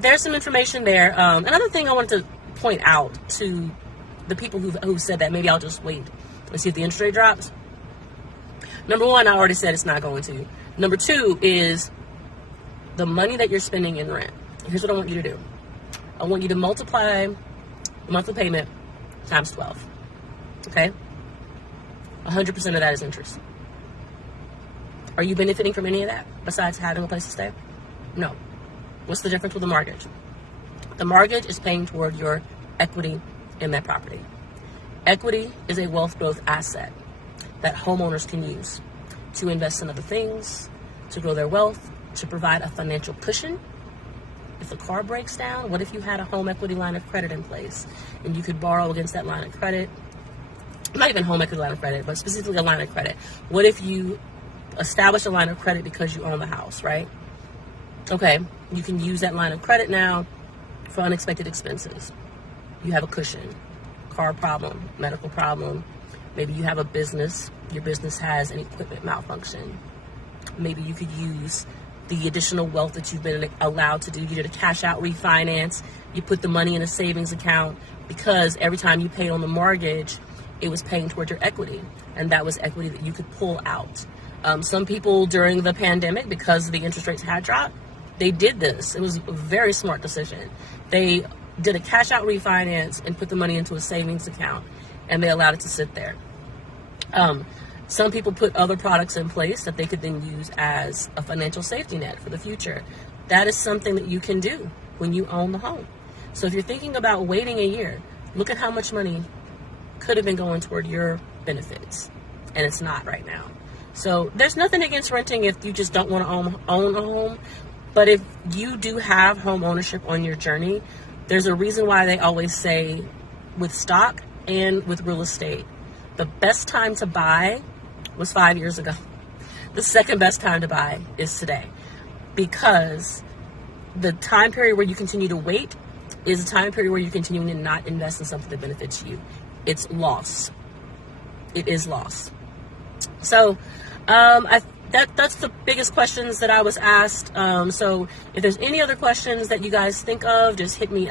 there's some information there. Another thing I wanted to point out to the people who said that maybe I'll just wait and see if the interest rate drops. Number one, I already said it's not going to. Number two is the money that you're spending in rent. Here's what I want you to do. I want you to multiply the monthly payment times 12. Okay? 100% of that is interest. Are you benefiting from any of that besides having a place to stay? No. What's the difference with the mortgage? The mortgage is paying toward your equity in that property. Equity is a wealth growth asset that homeowners can use to invest in other things, to grow their wealth, to provide a financial cushion. If the car breaks down, what if you had a home equity line of credit in place and you could borrow against that line of credit? Not even home equity line of credit, but specifically a line of credit. What if you establish a line of credit because you own the house, right? Okay, you can use that line of credit now for unexpected expenses. You have a cushion, car problem, medical problem. Maybe you have a business. Your business has an equipment malfunction. Maybe you could use the additional wealth that you've been allowed to do. You did a cash out refinance. You put the money in a savings account because every time you paid on the mortgage, it was paying toward your equity. And that was equity that you could pull out. Some people during the pandemic, because the interest rates had dropped, they did this. It was a very smart decision. They did a cash out refinance and put the money into a savings account, and they allowed it to sit there. Some people put other products in place that they could then use as a financial safety net for the future. That is something that you can do when you own the home. So if you're thinking about waiting a year, look at how much money could have been going toward your benefits, and it's not right now. So there's nothing against renting if you just don't want to own a home. But if you do have home ownership on your journey, there's a reason why they always say with stock and with real estate, the best time to buy was 5 years ago. The second best time to buy is today, because the time period where you continue to wait is a time period where you're continuing to not invest in something that benefits you. It's loss. It is loss. So that's the biggest questions that I was asked. So if there's any other questions that you guys think of, just hit me